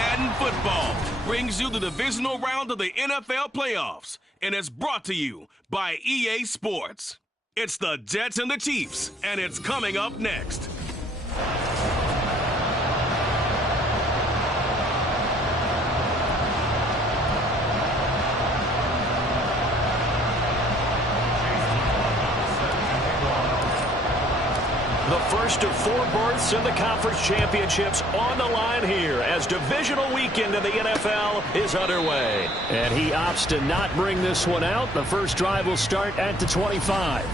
Madden Football brings you the divisional round of the NFL playoffs, and it's brought to you by EA Sports. It's the Jets and the Chiefs, and it's coming up next. The first of 4 berths in the conference championships on the line here as divisional weekend in the NFL is underway. And he opts to not bring this one out. The first drive will start at the 25.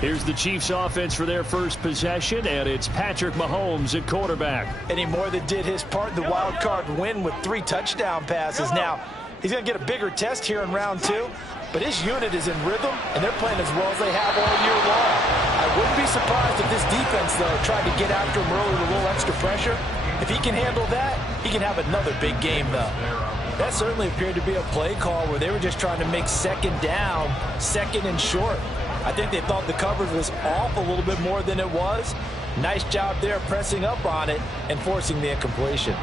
Here's the Chiefs offense for their first possession, and it's Patrick Mahomes at quarterback. And he more than did his part in the wild card win with 3 touchdown passes. Now, he's going to get a bigger test here in round 2. But his unit is in rhythm, and they're playing as well as they have all year long. I wouldn't be surprised if this defense, though, tried to get after him early with a little extra pressure. If he can handle that, he can have another big game, though. That certainly appeared to be a play call where they were just trying to make second down, second and short. I think they thought the coverage was off a little bit more than it was. Nice job there pressing up on it and forcing the incompletion.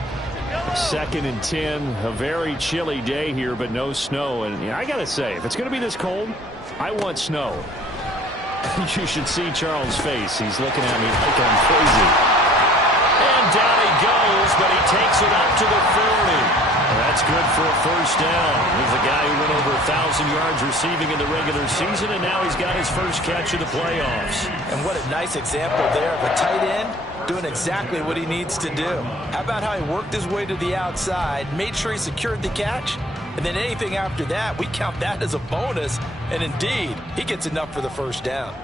2nd and 10, a very chilly day here, but no snow. And I got to say, if it's going to be this cold, I want snow. You should see Charles' face. He's looking at me like I'm crazy. And down he goes, but he takes it up to the 40. That's good for a first down. He's a guy who went over 1,000 yards receiving in the regular season, and now he's got his first catch of the playoffs. And what a nice example there of a tight end doing exactly what he needs to do. How about how he worked his way to the outside, made sure he secured the catch, and then anything after that, we count that as a bonus, and indeed, he gets enough for the first down.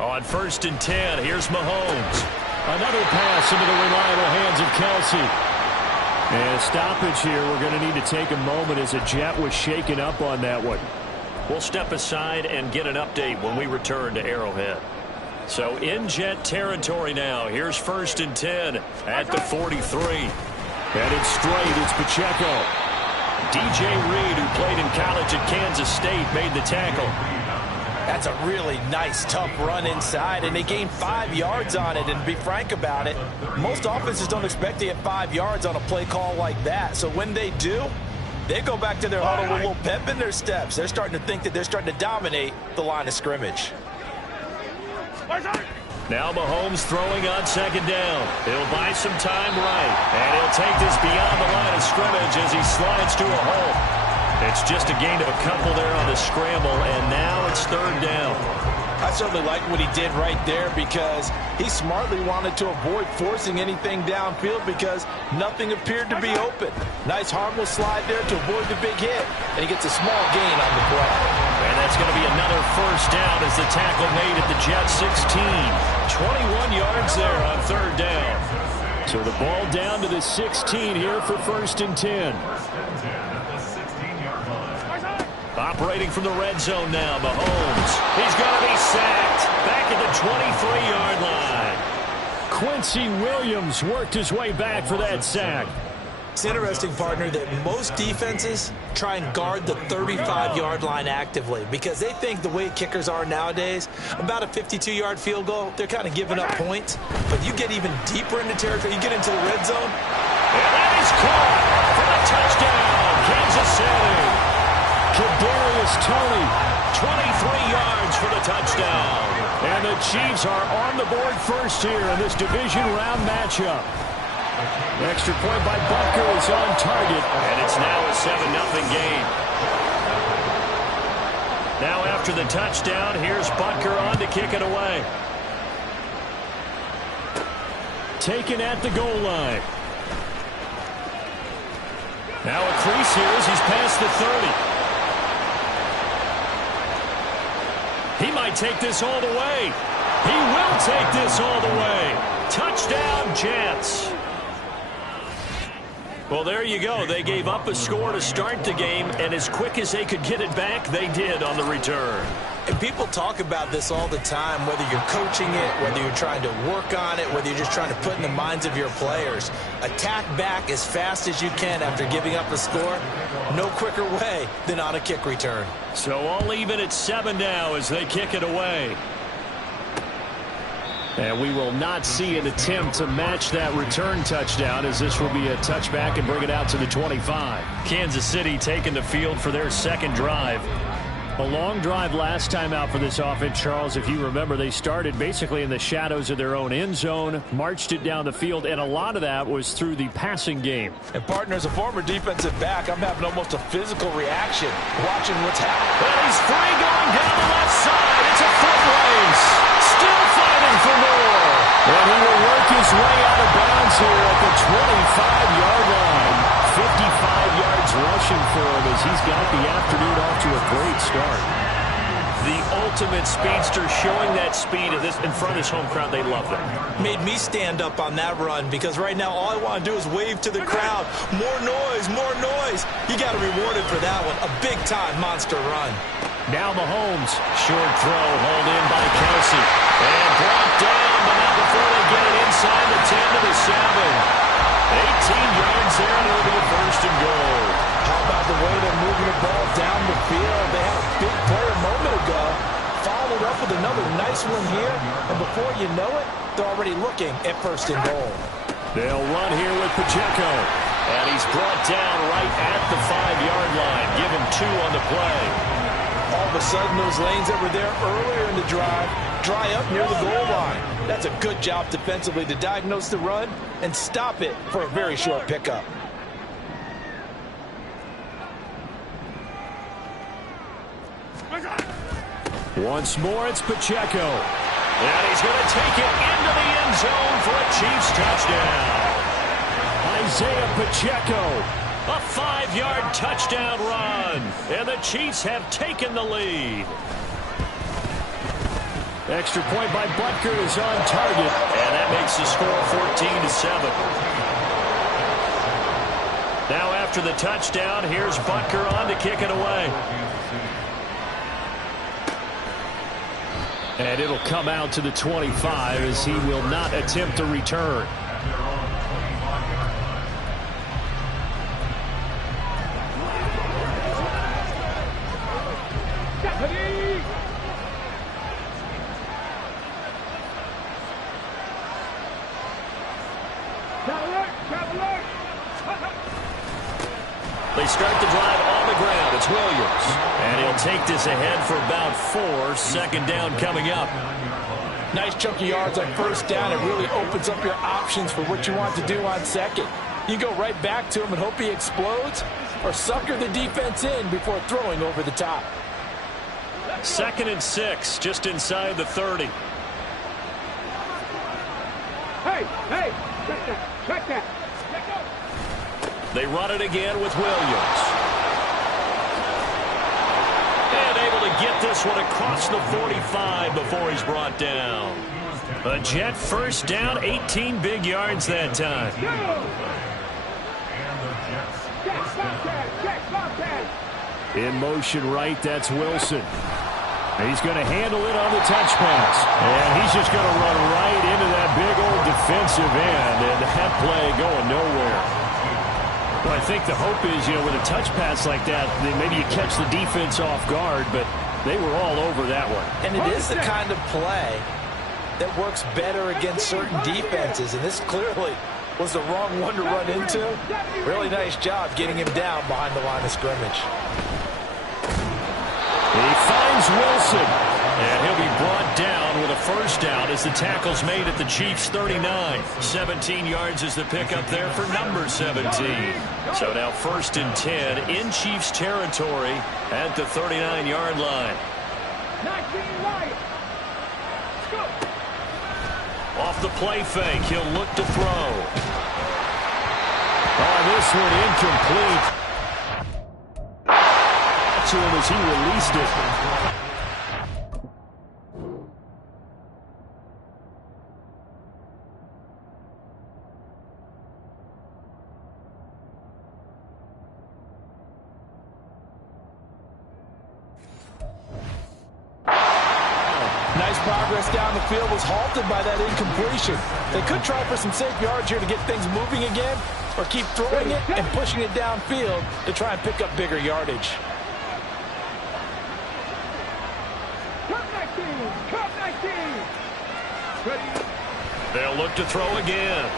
On 1st and 10, here's Mahomes. Another pass into the reliable hands of Kelsey. And a stoppage here. We're going to need to take a moment as a Jet was shaken up on that one. We'll step aside and get an update when we return to Arrowhead. So in Jet territory now. Here's 1st and 10 at the 43. Headed straight, it's Pacheco. DJ Reed, who played in college at Kansas State, made the tackle. That's a really nice, tough run inside, and they gained 5 yards on it. And to be frank about it, most offenses don't expect to get 5 yards on a play call like that. So when they do, they go back to their huddle with a little pep in their steps. They're starting to think that they're starting to dominate the line of scrimmage. Now Mahomes throwing on 2nd down. He'll buy some time right, and he'll take this beyond the line of scrimmage as he slides to a hole. It's just a gain of a couple there on the scramble, and now it's 3rd down. I certainly like what he did right there because he smartly wanted to avoid forcing anything downfield because nothing appeared to be open. Nice harmless slide there to avoid the big hit, and he gets a small gain on the play. And that's going to be another first down as the tackle made at the Jets 16. 21 yards there on 3rd down. So the ball down to the 16 here for 1st and 10. Operating from the red zone now, Mahomes. He's going to be sacked back at the 23-yard line. Quincy Williams worked his way back for that sack. It's interesting, partner, that most defenses try and guard the 35-yard line actively because they think the way kickers are nowadays, about a 52-yard field goal, they're kind of giving up points. But you get even deeper into territory, you get into the red zone. And that is caught for a touchdown, Kansas City. Kadarius Toney, 23 yards for the touchdown. And the Chiefs are on the board first here in this division round matchup. Extra point by Butker is on target. And it's now a 7-0 game. Now after the touchdown, here's Butker on to kick it away. Taken at the goal line. Now a crease here as he's past the 30. He might take this all the way. He will take this all the way. Touchdown, Jets. Well, there you go. They gave up a score to start the game, and as quick as they could get it back, they did on the return. And people talk about this all the time, whether you're coaching it, whether you're trying to work on it, whether you're just trying to put in the minds of your players. Attack back as fast as you can after giving up a score. No quicker way than on a kick return. So all even at 7 now as they kick it away. And we will not see an attempt to match that return touchdown, as this will be a touchback and bring it out to the 25. Kansas City taking the field for their second drive. A long drive last time out for this offense, Charles. If you remember, they started basically in the shadows of their own end zone, marched it down the field, and a lot of that was through the passing game. And, partner, as a former defensive back, I'm having almost a physical reaction watching what's happening. And he's free going down the left side. It's a foot race. Still fighting for more. And he will work his way out of bounds here at the 25-yard line. 55 yards rushing for him as he's got the afternoon off to a great start. The ultimate speedster, showing that speed in front of his home crowd. They love that. Made me stand up on that run because right now all I want to do is wave to the crowd. More noise, more noise. You got to reward it for that one. A big-time monster run. Now Mahomes. Short throw, hauled in by Kelsey. And brought down, but not before they get it inside the 10 to the 7. 18 yards there, and it'll be a first and goal. How about the way they're moving the ball down the field? They had a big play a moment ago. Followed up with another nice one here, and before you know it, they're already looking at first and goal. They'll run here with Pacheco. And he's brought down right at the 5-yard line. Give him 2 on the play. All of a sudden, those lanes that were there earlier in the drive dry up near the goal line. That's a good job defensively to diagnose the run and stop it for a very short pickup. Once more, it's Pacheco. And he's going to take it into the end zone for a Chiefs touchdown. Isaiah Pacheco. A 5-yard touchdown run. And the Chiefs have taken the lead. Extra point by Butker is on target. And that makes the score 14-7. Now after the touchdown, here's Butker on to kick it away. And it'll come out to the 25 as he will not attempt a return. They start the drive on the ground. It's Williams. And he'll take this ahead for about 4. Second down coming up. Nice chunky yards on first down. It really opens up your options for what you want to do on second. You go right back to him and hope he explodes, or sucker the defense in before throwing over the top. 2nd and 6, just inside the 30. Hey, check that. They run it again with Williams. And able to get this one across the 45 before he's brought down. A Jet first down, 18 big yards that time. In motion right, that's Wilson. He's going to handle it on the touch pass. And he's just going to run right into that big old defensive end. And that play going nowhere. Well, I think the hope is, with a touch pass like that, maybe you catch the defense off guard, but they were all over that one. And it is the kind of play that works better against certain defenses, and this clearly was the wrong one to run into. Really nice job getting him down behind the line of scrimmage. He finds Wilson, and he'll be brought down with a first down as the tackle's made at the Chiefs' 39. 17 yards is the pickup there for number 17. So now 1st and 10 in Chiefs territory at the 39-yard line. Off the play fake, he'll look to throw. Oh, this one incomplete. To him as he released it. Nice progress down the field, was halted by that incompletion. They could try for some safe yards here to get things moving again, or keep throwing it and pushing it downfield to try and pick up bigger yardage. They'll look to throw again.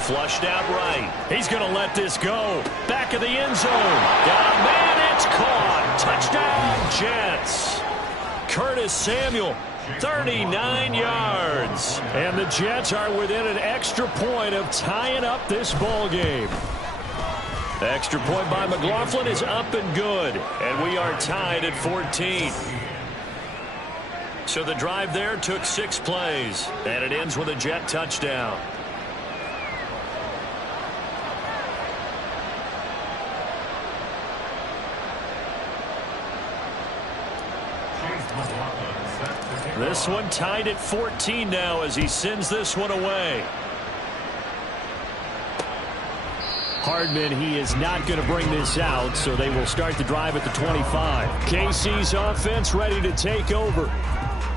Flushed out right. He's going to let this go. Back of the end zone. Got a man. It's caught. Touchdown, Jets. Curtis Samuel, 39 yards. And the Jets are within an extra point of tying up this ball game. Extra point by McLaughlin is up and good. And we are tied at 14. So the drive there took 6 plays. And it ends with a Jet touchdown. This one tied at 14 now as he sends this one away. Hardman, he is not going to bring this out, so they will start the drive at the 25. KC's offense ready to take over.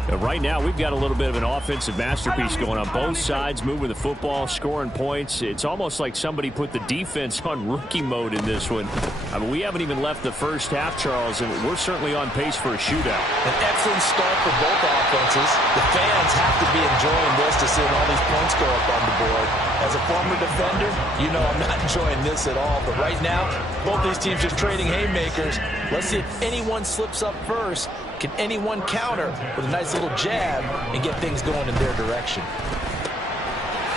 Right now, we've got a little bit of an offensive masterpiece going on both sides, moving the football, scoring points. It's almost like somebody put the defense on rookie mode in this one. I mean, we haven't even left the first half, Charles, and we're certainly on pace for a shootout. An excellent start for both offenses. The fans have to be enjoying this to see all these points go up on the board. As a former defender, you know I'm not enjoying this at all. But right now, both these teams just trading haymakers. Let's see if anyone slips up first. Can anyone counter with a nice little jab and get things going in their direction?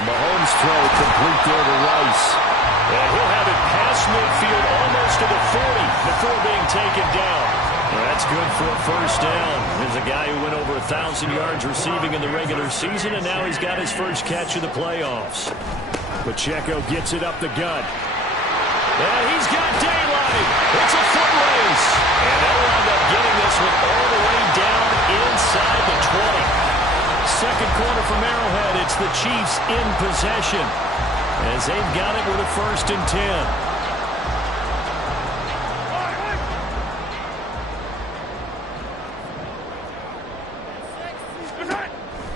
Mahomes throw complete there to Rice. And he'll have it past midfield almost to the 40 before being taken down. Well, that's good for a first down. There's a guy who went over 1,000 yards receiving in the regular season, and now he's got his first catch of the playoffs. Pacheco gets it up the gut. And he's got daylight. It's a foot race. And they'll end up getting this one all the way down inside the 20. Second quarter from Arrowhead. It's the Chiefs in possession as they've got it with a 1st and 10.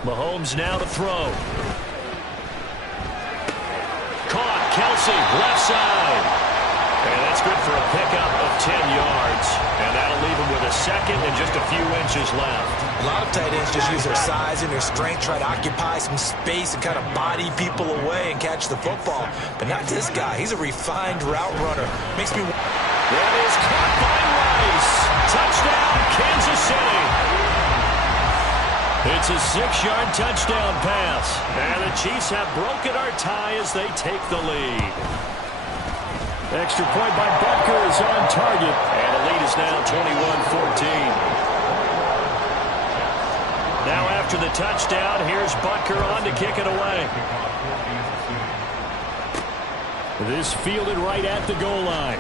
Mahomes now to throw. Caught. Kelsey, left side. And that's good for a pickup of 10 yards. And that'll leave him with a second and just a few inches left. A lot of tight ends just use their size and their strength, try to occupy some space and kind of body people away and catch the football. But not this guy. He's a refined route runner. Makes me... That is caught by Rice. Touchdown, Kansas City. It's a 6-yard touchdown pass. And the Chiefs have broken our tie as they take the lead. Extra point by Butker is on target. And the lead is now 21-14. Now after the touchdown, here's Butker on to kick it away. This fielded right at the goal line.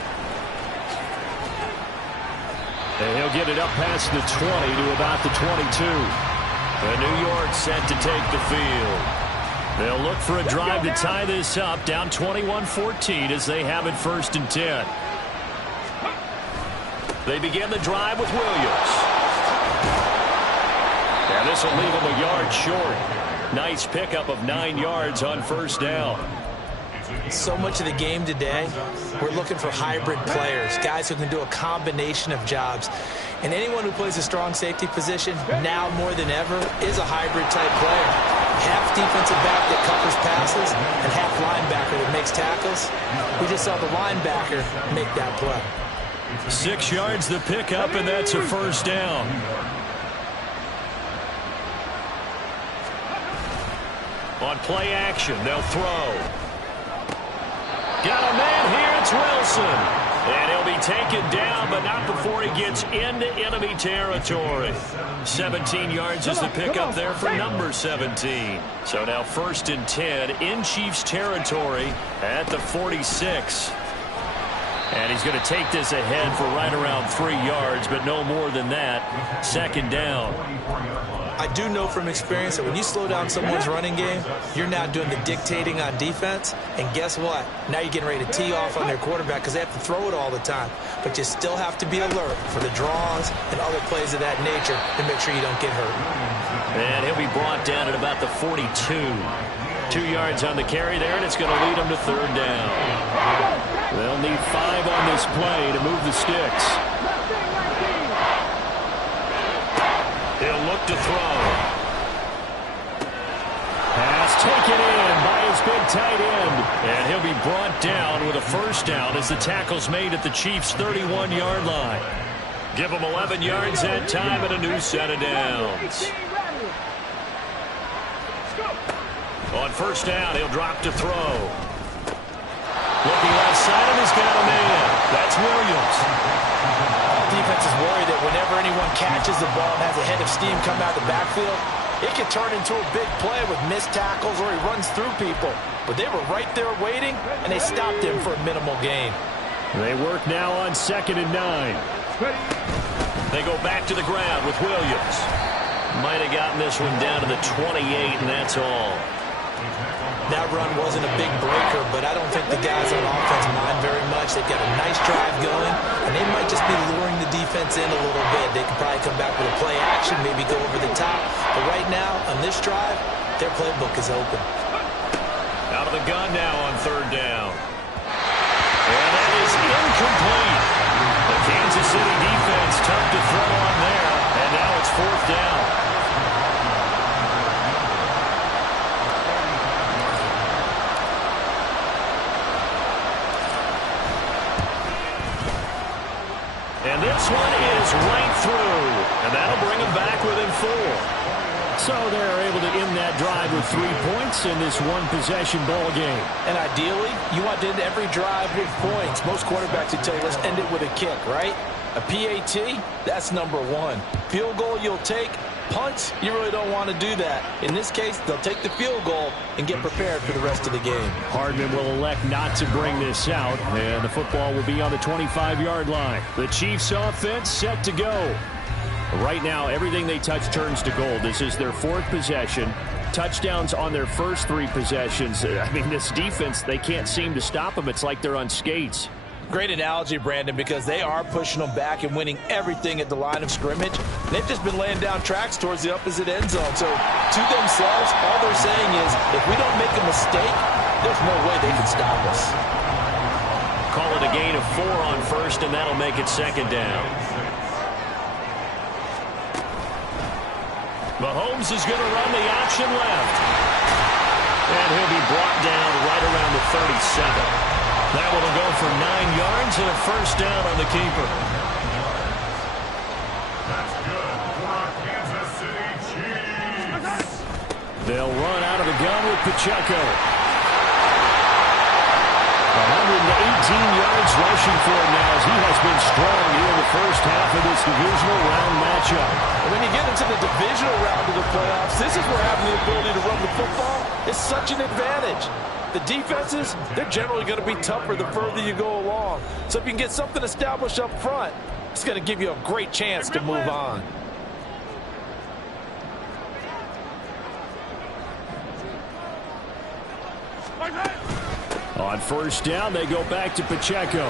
And he'll get it up past the 20 to about the 22. And New York set to take the field. They'll look for a drive to tie this up, down 21-14 as they have it 1st and 10. They begin the drive with Williams. And this will leave them a yard short. Nice pickup of 9 yards on 1st down. So much of the game today, we're looking for hybrid players, guys who can do a combination of jobs. And anyone who plays a strong safety position, now more than ever, is a hybrid-type player. Half defensive back that covers passes and half linebacker that makes tackles. We just saw the linebacker make that play. 6 yards the pickup, and that's a 1st down. On play action, they'll throw. Got a man here, it's Wilson. And he'll be taken down, but not before he gets into enemy territory. 17 yards is the pickup there for number 17. So now 1st and 10 in Chiefs territory at the 46. And he's going to take this ahead for right around 3 yards, but no more than that. 2nd down. I do know from experience that when you slow down someone's running game, you're now doing the dictating on defense. And guess what? Now you're getting ready to tee off on their quarterback because they have to throw it all the time. But you still have to be alert for the draws and other plays of that nature to make sure you don't get hurt. And he'll be brought down at about the 42. 2 yards on the carry there, and it's going to lead him to 3rd down. They'll need 5 on this play to move the sticks. He'll look to throw. brought down with a first down as the tackle's made at the Chiefs' 31-yard line. Give them 11 yards that time and a new set of downs. On first down, he'll drop to throw. Looking left side, and he's got a man. That's Williams. Defense is worried that whenever anyone catches the ball and has a head of steam come out of the backfield, it can turn into a big play with missed tackles or he runs through people. But they were right there waiting, and they stopped him for a minimal gain. They work now on 2nd and 9. They go back to the ground with Williams. Might have gotten this one down to the 28, and that's all. That run wasn't a big breaker, but I don't think the guys on offense mind very much. They've got a nice drive going, and they might just be luring the defense in a little bit. They could probably come back with a play action, maybe go over the top. But right now, on this drive, their playbook is open. Out of the gun now on 3rd down. And that is incomplete. The Kansas City defense tough to throw on there, and now it's 4th down. And this one is right through, and that'll bring them back within 4. So they're able to end that drive with 3 points in this one-possession ball game. And ideally, you want to end every drive with points. Most quarterbacks would tell you, let's end it with a kick, right? A PAT, that's number 1. Field goal you'll take. Punts, you really don't want to do that. In this case, they'll take the field goal and get prepared for the rest of the game. Hardman will elect not to bring this out, and the football will be on the 25-yard line. The Chiefs offense set to go. Right now, everything they touch turns to gold. This is their 4th possession. Touchdowns on their first 3 possessions. I mean, this defense, they can't seem to stop them. It's like they're on skates. Great analogy, Brandon, because they are pushing them back and winning everything at the line of scrimmage. They've just been laying down tracks towards the opposite end zone. So to themselves, all they're saying is, if we don't make a mistake, there's no way they can stop us. Call it a gain of 4 on 1st, and that'll make it 2nd down. Mahomes is going to run the option left. And he'll be brought down right around the 37. That one will go for 9 yards and a first down on the keeper. That's good for our Kansas City Chiefs. They'll run out of the gun with Pacheco. 118 yards rushing for him now as he has been strong here in the first half of this divisional round matchup. And when you get into the divisional round of the playoffs, this is where having the ability to run the football is such an advantage. The defenses, they're generally going to be tougher the further you go along. So if you can get something established up front, it's going to give you a great chance to move on. On first down, they go back to Pacheco.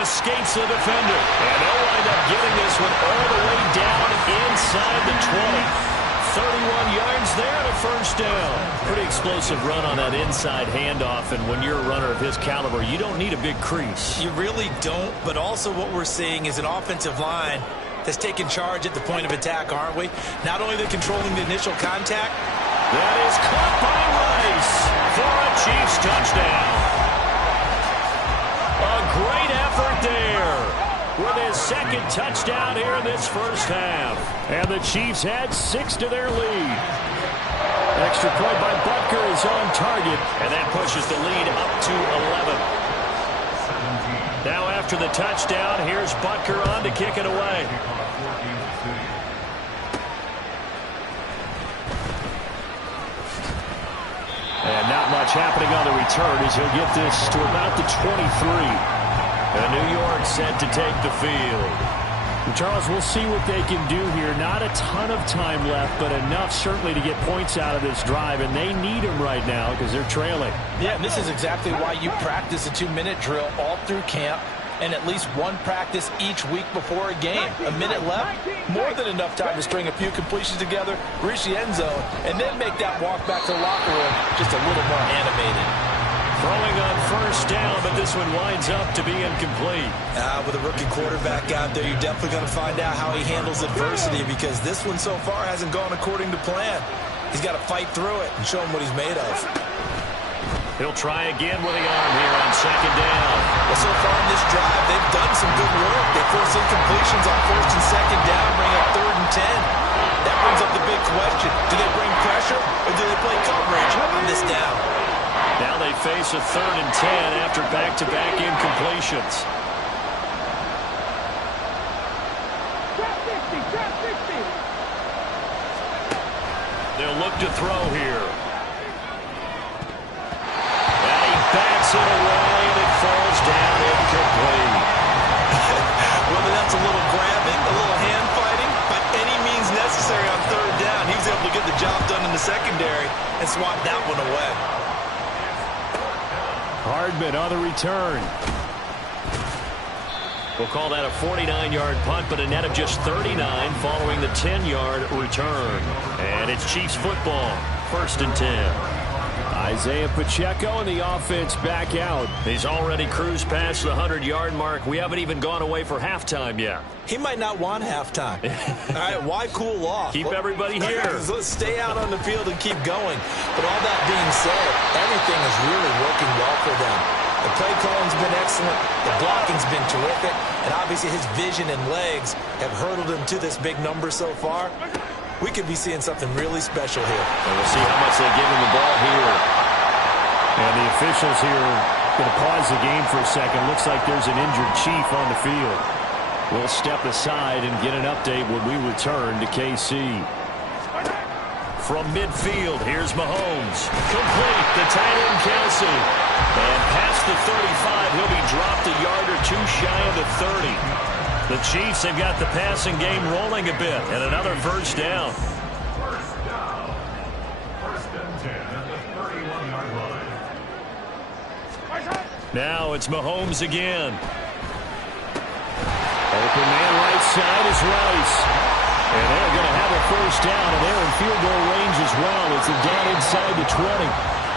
Escapes the defender. And they'll wind up getting this one all the way down inside the 20. 31 yards there and a first down. Pretty explosive run on that inside handoff, and when you're a runner of his caliber, you don't need a big crease. You really don't, but also what we're seeing is an offensive line that's taking charge at the point of attack, aren't we? Not only are they controlling the initial contact. That is caught by Rice for a Chiefs touchdown. A great effort there with his 2nd touchdown here in this first half. And the Chiefs had 6 to their lead. Extra point by Butker is on target, and that pushes the lead up to 11. Now after the touchdown, here's Butker on to kick it away. And not much happening on the return as he'll get this to about the 23. And New York set to take the field. And Charles, we'll see what they can do here. Not a ton of time left, but enough certainly to get points out of this drive. And they need them right now because they're trailing. Yeah, and this is exactly why you practice a 2-minute drill all through camp and at least one practice each week before a game. A minute left, more than enough time to string a few completions together, reach the end zone, and then make that walk back to the locker room just a little more animated. Throwing on first down, but this one winds up to be incomplete. With a rookie quarterback out there, you're definitely going to find out how he handles adversity because this one so far hasn't gone according to plan. He's got to fight through it and show him what he's made of. He'll try again with the arm here on second down. Well, so far in this drive, they've done some good work. They force incompletions on first and second down, bring up 3rd and 10. That brings up the big question. Do they bring pressure or do they play coverage on this down? Now they face a 3rd and 10 after back-to-back incompletions. They'll look to throw here. And he bats it away, and it falls down incomplete. Whether that's a little grabbing, a little hand fighting, by any means necessary on 3rd down, he was able to get the job done in the secondary and swat that one away. Hardman on the return. We'll call that a 49-yard punt, but a net of just 39 following the 10-yard return. And it's Chiefs football, 1st and 10. Isaiah Pacheco and the offense back out. He's already cruised past the 100-yard mark. We haven't even gone away for halftime yet. He might not want halftime. All right, why cool off? Keep everybody here. Let's stay out on the field and keep going. But all that being said, everything is really working well for them. The play calling's been excellent. The blocking's been terrific. And obviously his vision and legs have hurdled him to this big number so far. We could be seeing something really special here. And we'll see how much they give him the ball here. And the officials here going to pause the game for a second. Looks like there's an injured Chief on the field. We'll step aside and get an update when we return to KC. From midfield, here's Mahomes. Complete, the tight end Kelsey. And past the 35, he'll be dropped a yard or two shy of the 30. The Chiefs have got the passing game rolling a bit, and another first down. First down. 1st and 10 at the 31-yard line. Now it's Mahomes again. Open man right side is Rice. And they're going to have a first down, and they're in field goal range as well as they're down inside the 20.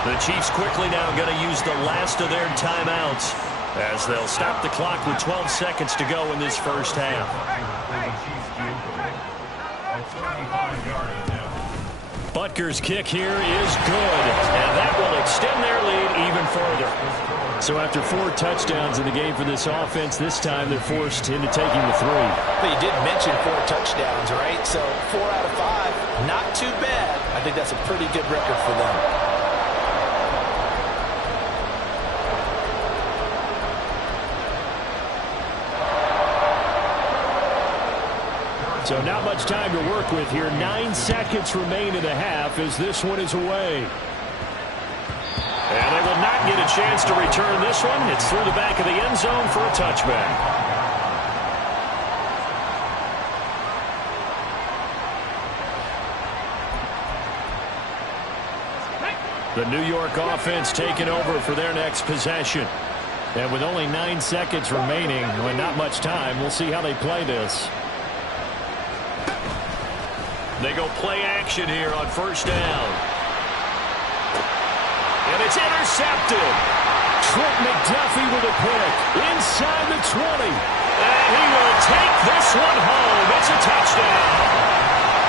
The Chiefs quickly now going to use the last of their timeouts as they'll stop the clock with 12 seconds to go in this first half. Butker's kick here is good, and that will extend their lead even further. So after 4 touchdowns in the game for this offense, this time they're forced into taking the 3. But you did mention 4 touchdowns, right? So 4 out of 5, not too bad. I think that's a pretty good record for them. So not much time to work with here. 9 seconds remain in the half as this one is away. And they will not get a chance to return this one. It's through the back of the end zone for a touchback. The New York offense taking over for their next possession. And with only 9 seconds remaining, and not much time, we'll see how they play this. They go play action here on first down. And it's intercepted. Trent McDuffie with a pick inside the 20. And he will take this one home. It's a touchdown.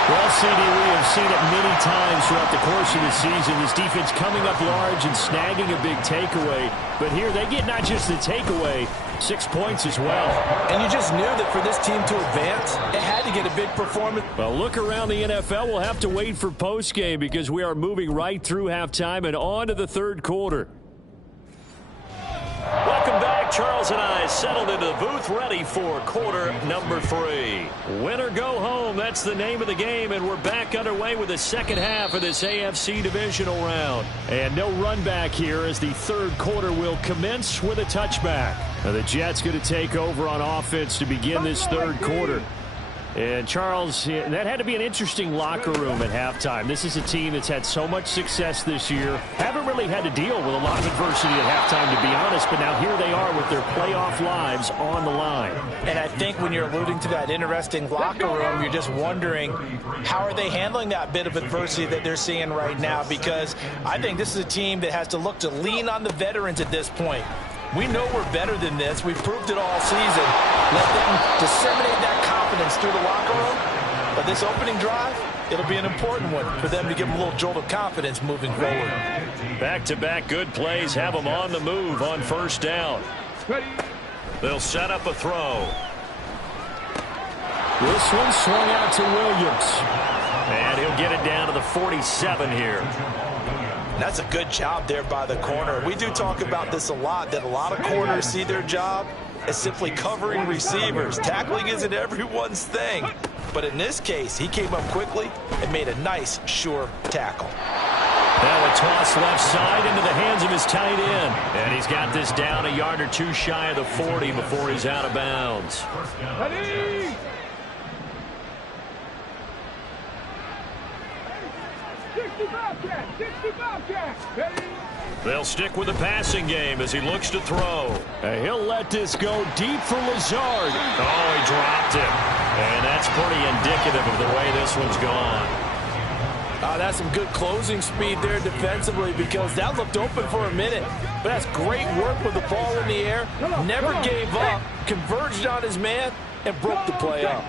Well, CD, we have seen it many times throughout the course of the season. This defense coming up large and snagging a big takeaway. But here they get not just the takeaway, 6 points as well. And you just knew that for this team to advance, it had to get a big performance. Well, look around the NFL. We'll have to wait for postgame because we are moving right through halftime and on to the third quarter. Welcome back. Charles and I settled into the booth ready for quarter number 3. Win or go home, that's the name of the game, and we're back underway with the second half of this AFC divisional round. And no run back here as the third quarter will commence with a touchback. Now the Jets going to take over on offense to begin this third quarter. And, Charles, that had to be an interesting locker room at halftime. This is a team that's had so much success this year. Haven't really had to deal with a lot of adversity at halftime, to be honest. But now here they are with their playoff lives on the line. And I think when you're alluding to that interesting locker room, you're just wondering how are they handling that bit of adversity that they're seeing right now? Because I think this is a team that has to look to lean on the veterans at this point. We know we're better than this. We've proved it all season. Let them disseminate that confidence through the locker room. But this opening drive, it'll be an important one for them to give them a little jolt of confidence moving forward. Back-to-back good plays have them on the move on first down. They'll set up a throw. This one swung out to Williams. And he'll get it down to the 47 here. That's a good job there by the corner. We do talk about this a lot, that a lot of corners see their job as simply covering receivers. Tackling isn't everyone's thing. But in this case, he came up quickly and made a nice, sure tackle. Now a toss left side into the hands of his tight end. And he's got this down a yard or two shy of the 40 before he's out of bounds. Ready? They'll stick with the passing game as he looks to throw. And he'll let this go deep for Lazard. Oh, he dropped it. And that's pretty indicative of the way this one's gone. That's some good closing speed there defensively, because that looked open for a minute. But that's great work with the ball in the air. Never gave up, converged on his man, and broke the play up.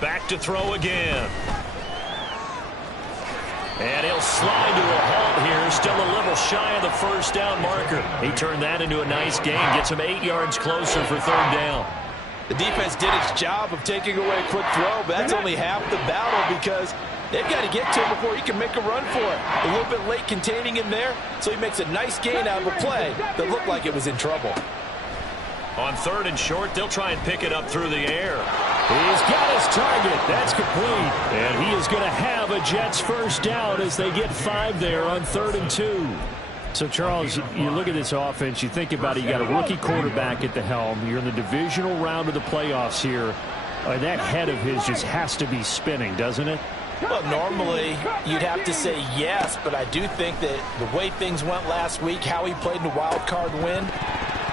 Back to throw again. And he'll slide to a halt here, still a little shy of the first down marker. He turned that into a nice gain, gets him 8 yards closer for third down. The defense did its job of taking away a quick throw, but that's only half the battle, because they've got to get to him before he can make a run for it. A little bit late containing him there, so he makes a nice gain out of a play that looked like it was in trouble. On third and short, they'll try and pick it up through the air. He's got his target. That's complete. And he is going to have a Jets first down as they get 5 there on 3rd and 2. So, Charles, you look at this offense, you think about it, you got a rookie quarterback at the helm. You're in the divisional round of the playoffs here. That head of his just has to be spinning, doesn't it? Well, normally you'd have to say yes, but I do think that the way things went last week, how he played in the wild card win,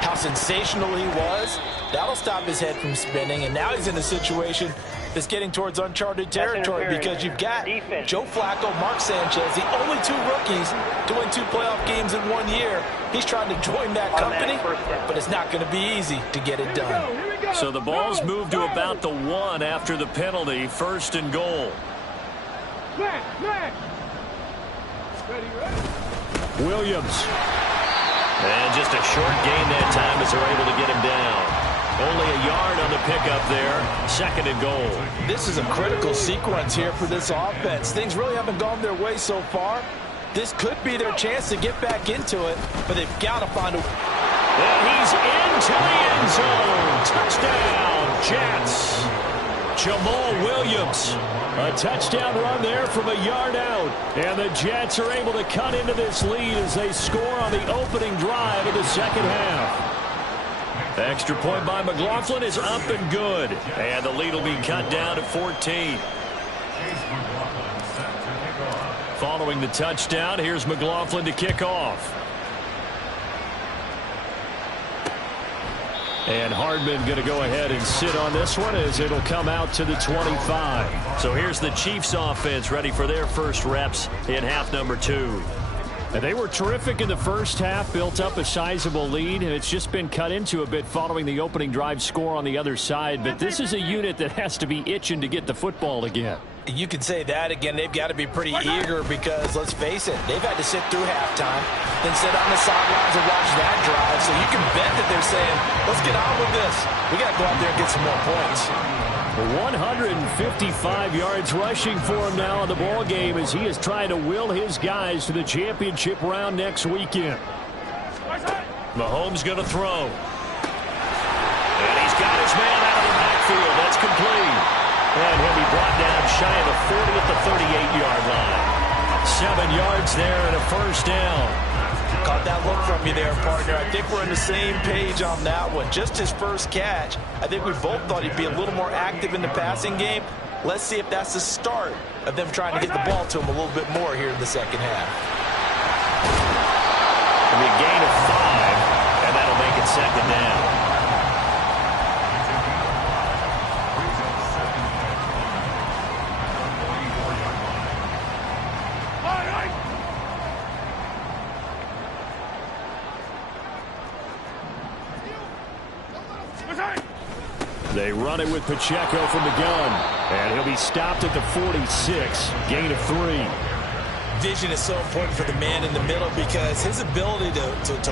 how sensational he was, that'll stop his head from spinning. And now he's in a situation that's getting towards uncharted territory, because you've got Joe Flacco, Mark Sanchez, the only 2 rookies to win 2 playoff games in 1 year. He's trying to join that company, but it's not going to be easy to get it done. So the ball's moved to about the 1 after the penalty, 1st and goal. Williams. And just a short gain that time as they're able to get him down. Only a yard on the pickup there. 2nd and goal. This is a critical sequence here for this offense. Things really haven't gone their way so far. This could be their chance to get back into it, but they've got to find a... And he's into the end zone. Touchdown, Jets. Jamal Williams. A touchdown run there from a yard out. And the Jets are able to cut into this lead as they score on the opening drive of the second half. Extra point by McLaughlin is up and good. And the lead will be cut down to 14. Following the touchdown, here's McLaughlin to kick off. And Hardman going to go ahead and sit on this one as it'll come out to the 25. So here's the Chiefs offense ready for their first reps in half number 2. And they were terrific in the first half, built up a sizable lead, and it's just been cut into a bit following the opening drive score on the other side. But this is a unit that has to be itching to get the football again. You could say that again. They've got to be pretty eager, because, let's face it, they've had to sit through halftime, then sit on the sidelines and watch that drive. So you can bet that they're saying, let's get on with this. We got to go out there and get some more points. 155 yards rushing for him now in the ball game as he is trying to will his guys to the championship round next weekend. Mahomes going to throw. And he's got his man out of the backfield. That's complete. And he'll be brought down shy of the 40 at the 38-yard line. 7 yards there and a first down. Caught that look from you there, partner. I think we're on the same page on that one. Just his first catch. I think we both thought he'd be a little more active in the passing game. Let's see if that's the start of them trying to get the ball to him a little bit more here in the second half. It'll be a gain of 5, and that'll make it 2nd down. They run it with Pacheco from the gun. And he'll be stopped at the 46. Gain of 3. Vision is so important for the man in the middle because his ability to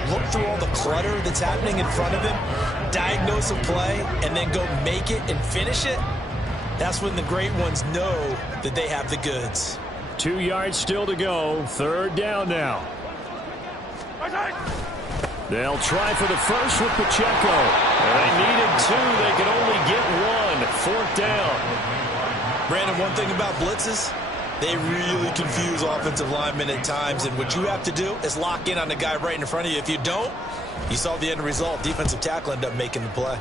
look through all the clutter that's happening in front of him, diagnose a play, and then go make it and finish it, that's when the great ones know that they have the goods. 2 yards still to go. 3rd down now. They'll try for the first with Pacheco. And they needed 2. They could only get 1. 4th down. Brandon, one thing about blitzes, they really confuse offensive linemen at times, and what you have to do is lock in on the guy right in front of you. If you don't, you saw the end result. Defensive tackle ended up making the play.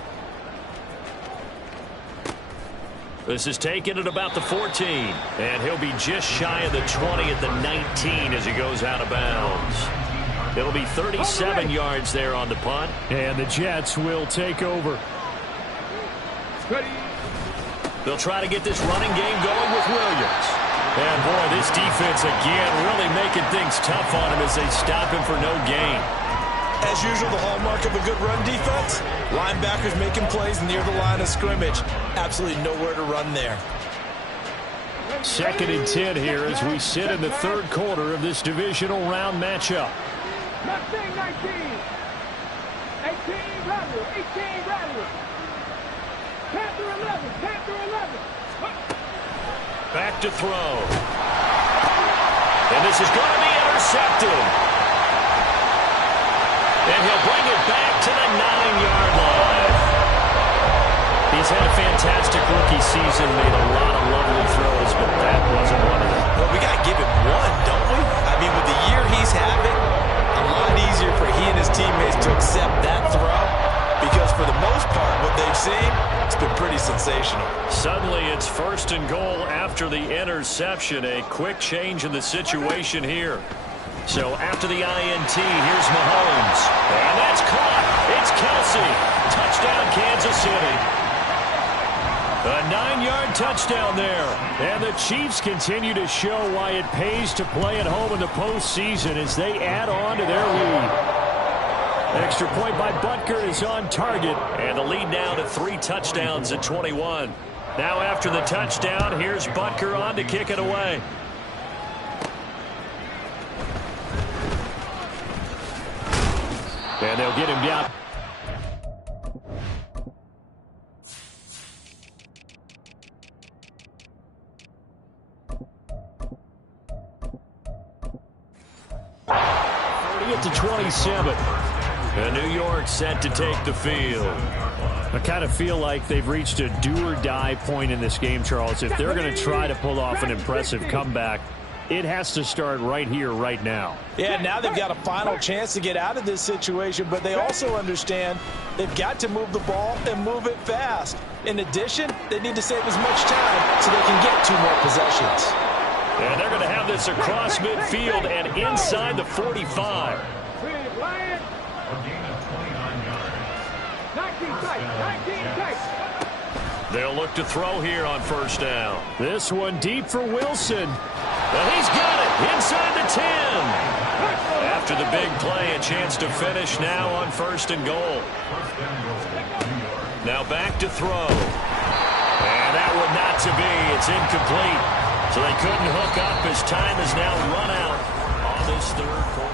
This is taken at about the 14, and he'll be just shy of the 20 at the 19 as he goes out of bounds. It'll be 37 yards there on the punt, and the Jets will take over. They'll try to get this running game going with Williams. And, boy, this defense again really making things tough on him as they stop him for no gain. As usual, the hallmark of a good run defense, linebackers making plays near the line of scrimmage. Absolutely nowhere to run there. 2nd and 10 here as we sit in the 3rd quarter of this divisional round matchup. 19, 18, Bradley, 18, Bradley. Panther 11, Panther 11. Back to throw. And this is going to be intercepted. And he'll bring it back to the 9-yard line. He's had a fantastic rookie season, made a lot of lovely throws, but that wasn't one of them. Well, we got to give him one, don't we? I mean, with the year he's having, a lot easier for he and his teammates to accept that throw because for the most part, what they've seen, it's been pretty sensational. Suddenly, it's 1st and goal after the interception. A quick change in the situation here. So after the INT, here's Mahomes. And that's caught. It's Kelsey. Touchdown, Kansas City. A 9-yard touchdown there. And the Chiefs continue to show why it pays to play at home in the postseason as they add on to their lead. Extra point by Butker is on target. And the lead now to 3 touchdowns at 21. Now after the touchdown, here's Butker on to kick it away. And they'll get him down. To 27. And New York set to take the field. I kind of feel like they've reached a do-or-die point in this game, Charles. If they're going to try to pull off an impressive comeback, it has to start right here, right now. Yeah, now they've got a final chance to get out of this situation, but they also understand they've got to move the ball and move it fast. In addition, they need to save as much time so they can get 2 more possessions. And they're going to have this across midfield and inside the 45. They'll look to throw here on 1st down. This one deep for Wilson. Well, he's got it inside the 10. After the big play, a chance to finish now on 1st and goal. Now back to throw. And that one not to be. It's incomplete. So they couldn't hook up as time is now run out on this 3rd quarter.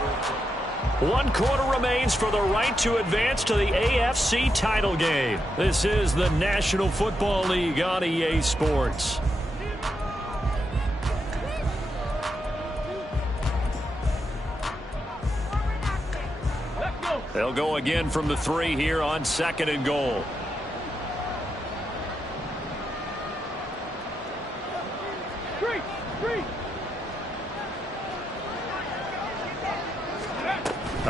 1 quarter remains for the right to advance to the AFC title game. This is the National Football League on EA Sports. They'll go again from the 3 here on 2nd and goal.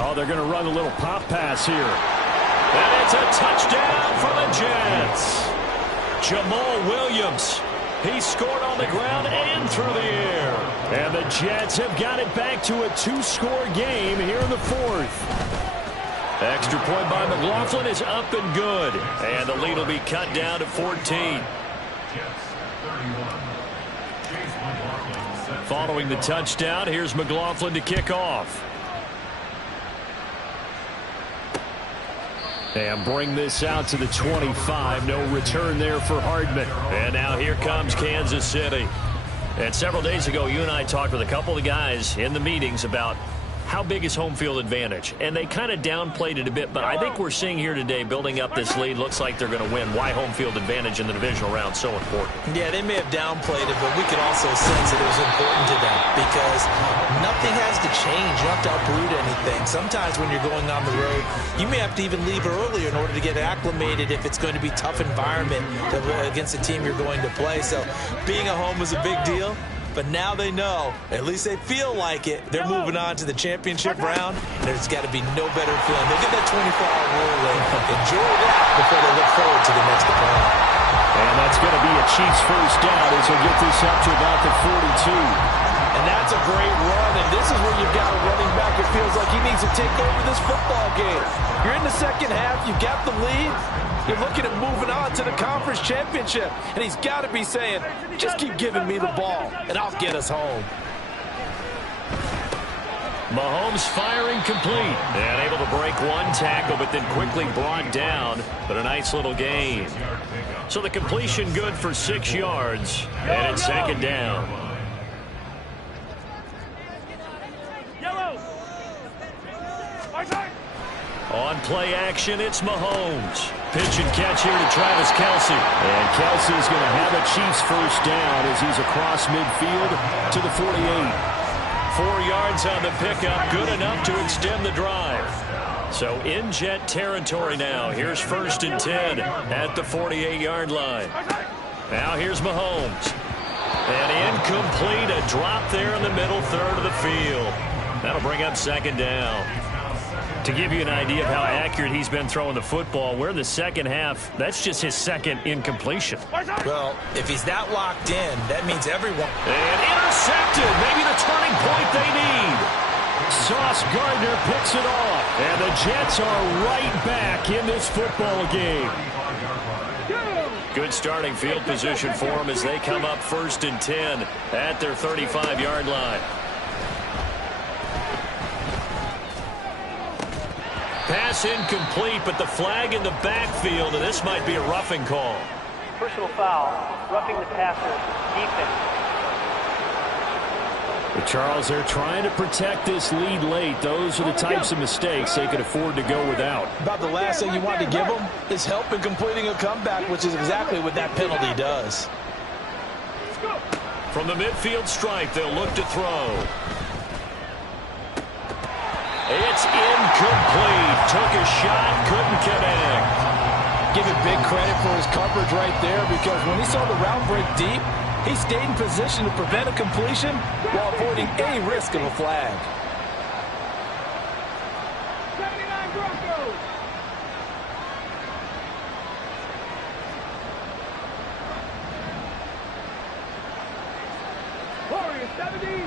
Oh, they're going to run a little pop pass here. And it's a touchdown for the Jets. Jamal Williams. He scored on the ground and through the air. And the Jets have got it back to a 2-score game here in the 4th. Extra point by McLaughlin is up and good. And the lead will be cut down to 14. Following the touchdown, here's McLaughlin to kick off. And bring this out to the 25. No return there for Hardman. And now here comes Kansas City. And several days ago, you and I talked with a couple of guys in the meetings about how big is home field advantage. And they kind of downplayed it a bit, but I think we're seeing here today, building up this lead, looks like they're going to win. Why home field advantage in the divisional round so important? Yeah, they may have downplayed it, but we could also sense that it was important to them because nothing has to change. You don't have to uproot anything. Sometimes when you're going on the road, you may have to even leave earlier in order to get acclimated if it's going to be a tough environment against the team you're going to play. So being at home is a big deal. But now they know, at least they feel like it, they're moving on to the championship round. There's got to be no better feeling. They get that 24-hour rule in. Enjoy that before they look forward to the next opponent. And that's going to be a Chiefs first down as he'll get this up to about the 42. And that's a great run, and this is where you've got a running back. It feels like he needs to take over this football game. You're in the second half, you got the lead. You're looking at moving on to the conference championship. And he's got to be saying, just keep giving me the ball, and I'll get us home. Mahomes firing complete. And able to break one tackle, but then quickly brought down. But a nice little gain. So the completion good for 6 yards. And it's second down. On play action, it's Mahomes. Pitch and catch here to Travis Kelce. And Kelce's going to have a Chiefs first down as he's across midfield to the 48. 4 yards on the pickup, good enough to extend the drive. So in Jet territory now. Here's 1st and 10 at the 48-yard line. Now here's Mahomes. And incomplete, a drop there in the middle third of the field. That'll bring up second down. To give you an idea of how accurate he's been throwing the football, we're in the second half. That's just his second incompletion. Well, if he's that locked in, that means everyone. And intercepted. Maybe the turning point they need. Sauce Gardner picks it off. And the Jets are right back in this football game. Good starting field position for them as they come up 1st and 10 at their 35-yard line. Pass incomplete, but the flag in the backfield, and this might be a roughing call. Personal foul, roughing the passer, defense. But Charles, they're trying to protect this lead late. Those are the types of mistakes they could afford to go without. About the last thing you want to give them is help in completing a comeback, which is exactly what that penalty does. From the midfield stripe, they'll look to throw. It's incomplete. Took a shot, couldn't connect. Give it big credit for his coverage right there because when he saw the route break deep, he stayed in position to prevent a completion while avoiding any risk of a flag. 79 Broncos. Warriors 70.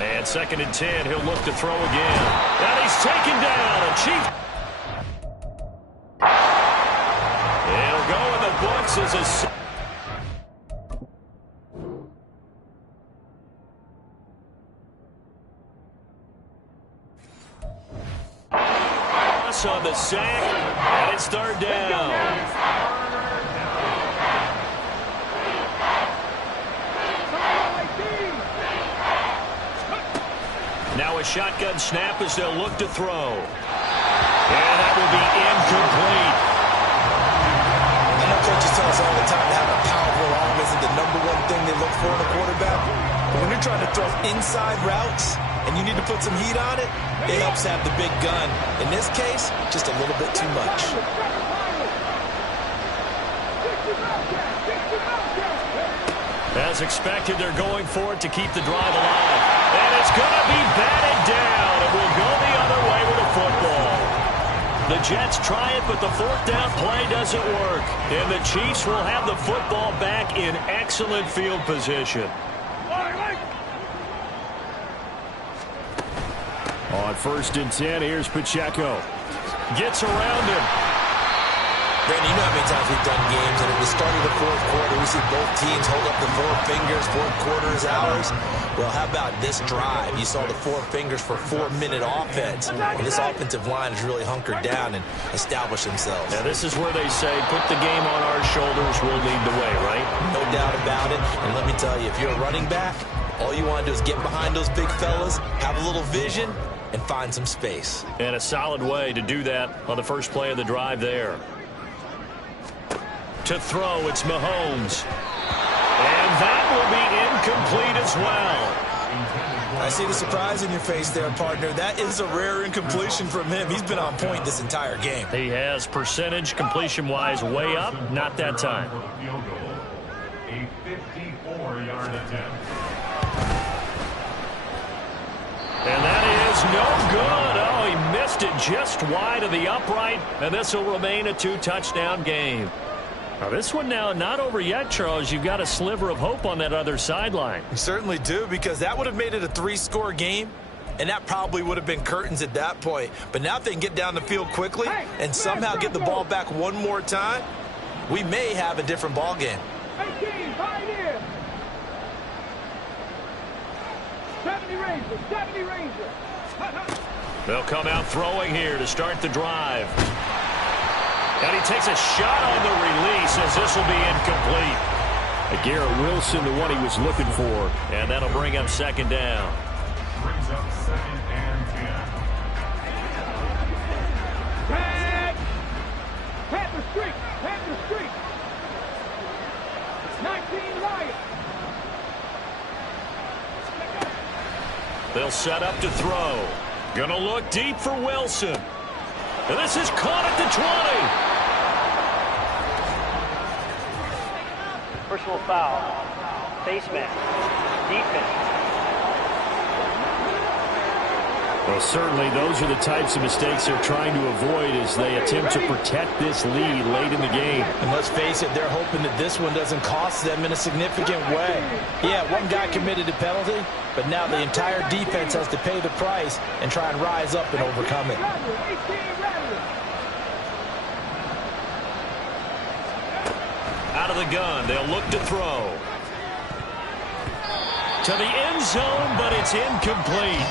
And 2nd and 10, he'll look to throw again. And he's taken down. A Chief. He'll go in the books as a... on the sack, and it's 3rd down. Now a shotgun snap as they'll look to throw. And that will be incomplete. I know coaches tell us all the time to have a powerful arm isn't the #1 thing they look for in a quarterback. But when you're trying to throw inside routes and you need to put some heat on it, it helps have the big gun. In this case, just a little bit too much. As expected, they're going for it to keep the drive alive. And it's going to be batted down. It will go the other way with the football. The Jets try it, but the 4th down play doesn't work. And the Chiefs will have the football back in excellent field position. On 1st and 10, here's Pacheco. Gets around him. Brandon, you know how many times we've done games, and at the start of the fourth quarter, we see both teams hold up the four fingers, fourth quarter is ours. Well, how about this drive? You saw the four fingers for 4-minute offense, and this offensive line has really hunkered down and established themselves. Now, this is where they say, put the game on our shoulders, we'll lead the way, right? No doubt about it, and let me tell you, if you're a running back, all you want to do is get behind those big fellas, have a little vision, and find some space. And a solid way to do that on the first play of the drive there. To throw, it's Mahomes. And that will be incomplete as well. I see the surprise in your face there, partner. That is a rare incompletion from him. He's been on point this entire game. He has percentage completion-wise way up. Not that time. Field goal, a 54-yard attempt. And that is no good. Oh, he missed it just wide of the upright. And this will remain a 2-touchdown game. Now, this one now not over yet, Charles. You've got a sliver of hope on that other sideline. You certainly do, because that would have made it a 3-score game, and that probably would have been curtains at that point. But now if they can get down the field quickly and somehow get the ball back one more time, we may have a different ball game. 18, 5 in. 70 Rangers, 70 Rangers. They'll come out throwing here to start the drive. And he takes a shot on the release as this will be incomplete. Garrett Wilson, the one he was looking for. And that'll bring up second down. Brings up 2nd and 10. Tag. Panther streak, Panther streak. 19 Lions. They'll set up to throw. Gonna look deep for Wilson. And this is caught at the 20. Personal foul. Face mask. Defense. Well, certainly those are the types of mistakes they're trying to avoid as they attempt to protect this lead late in the game. And let's face it, they're hoping that this one doesn't cost them in a significant way. Yeah, one guy committed a penalty, but now the entire defense has to pay the price and try and rise up and overcome it. 18 Rattlers. Out of the gun, they'll look to throw. To the end zone, but it's incomplete.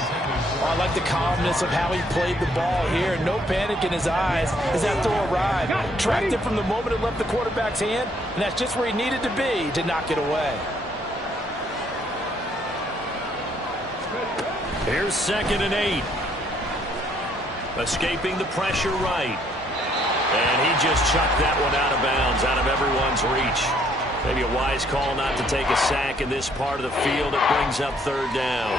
Oh, I like the calmness of how he played the ball here. No panic in his eyes as that throw arrived. Tracked it from the moment it left the quarterback's hand, and that's just where he needed to be to knock it away. Here's 2nd and 8. Escaping the pressure right. And he just chucked that one out of bounds, out of everyone's reach. Maybe a wise call not to take a sack in this part of the field. It brings up 3rd down.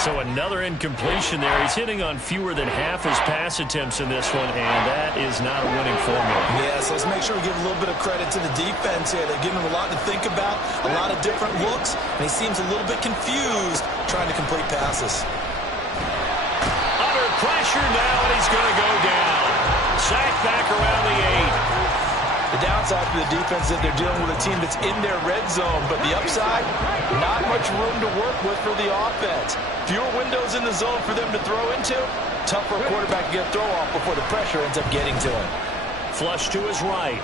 So another incompletion there. He's hitting on fewer than half his pass attempts in this one, and that is not a winning formula. Yes, let's make sure we give a little bit of credit to the defense here. They're giving him a lot to think about, a lot of different looks, and he seems a little bit confused trying to complete passes. Under pressure now, and he's going to go down. Sacked back around the 8. The downside for the defense is that they're dealing with a team that's in their red zone, but the upside, not much room to work with for the offense. Fewer windows in the zone for them to throw into. Tough for a quarterback to get a throw off before the pressure ends up getting to him. Flush to his right.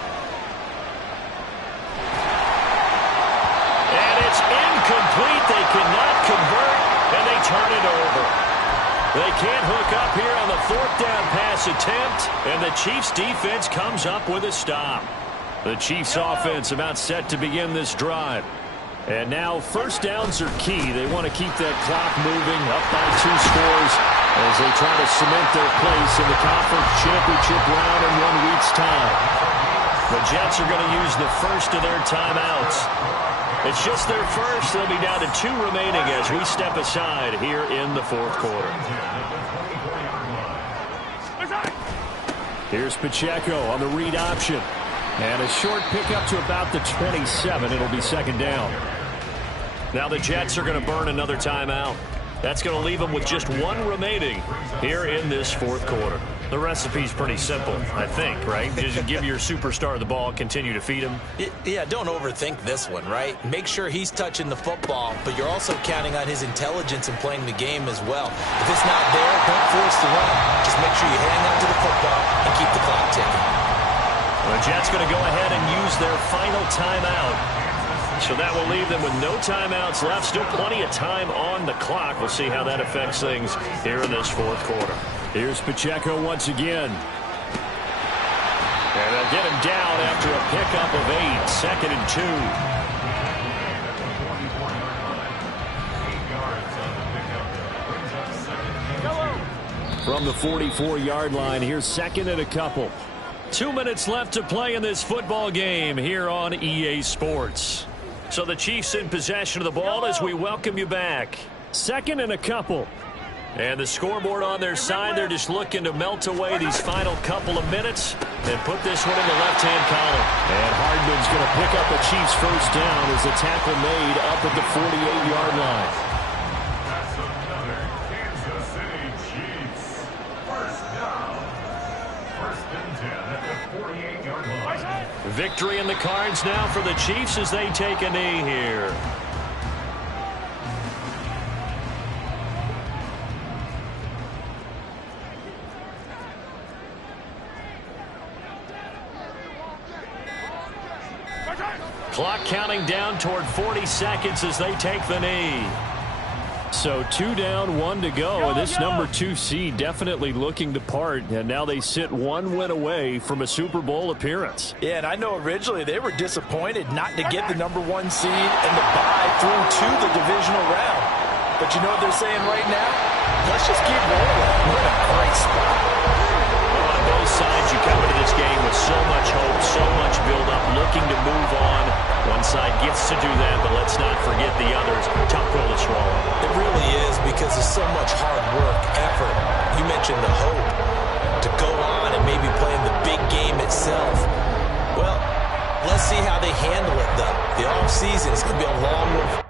And it's incomplete. They cannot convert, and they turn it over. They can't hook up here on the 4th down pass attempt, and the Chiefs' defense comes up with a stop. The Chiefs' offense about set to begin this drive. And now 1st downs are key. They want to keep that clock moving up by 2 scores as they try to cement their place in the conference championship round in 1 week's time. The Jets are going to use the first of their timeouts. It's just their first. They'll be down to 2 remaining as we step aside here in the 4th quarter. Here's Pacheco on the read option. And a short pickup to about the 27. It'll be 2nd down. Now the Jets are going to burn another timeout. That's going to leave them with just 1 remaining here in this 4th quarter. The recipe's pretty simple, I think, right? Just give your superstar the ball, continue to feed him. Yeah, don't overthink this one, right? Make sure he's touching the football, but you're also counting on his intelligence in playing the game as well. If it's not there, don't force the run. Just make sure you hang on to the football and keep the clock ticking. The Jets going to go ahead and use their final timeout. So that will leave them with no timeouts left. Still plenty of time on the clock. We'll see how that affects things here in this fourth quarter. Here's Pacheco once again. And they'll get him down after a pickup of 8. 2nd and 2. From the 44-yard line, here's 2nd and a couple. 2 minutes left to play in this football game here on EA Sports. So the Chiefs in possession of the ball as we welcome you back. 2nd and a couple. And the scoreboard on their side, they're just looking to melt away these final couple of minutes and put this one in the left-hand column. And Hardman's going to pick up a Chiefs first down as the tackle made up at the 48-yard line. That's another Kansas City Chiefs. First down. 1st and 10 at the 48-yard line. Victory in the cards now for the Chiefs as they take a knee here. Clock counting down toward 40 seconds as they take the knee. So 2 down, 1 to go. And this number 2 seed definitely looking the part. And now they sit 1 win away from a Super Bowl appearance. Yeah, and I know originally they were disappointed not to get the number 1 seed and the bye through to the divisional round. But you know what they're saying right now? Let's just keep rolling. We're in a great spot. On both sides, you come into this game with so much hope, so much build-up, looking to move on. One side gets to do that, but let's not forget the others. Tough pill to swallow. It really is because there's so much hard work, effort. You mentioned the hope to go on and maybe play in the big game itself. Well, let's see how they handle it, though. The offseason is going to be a long one.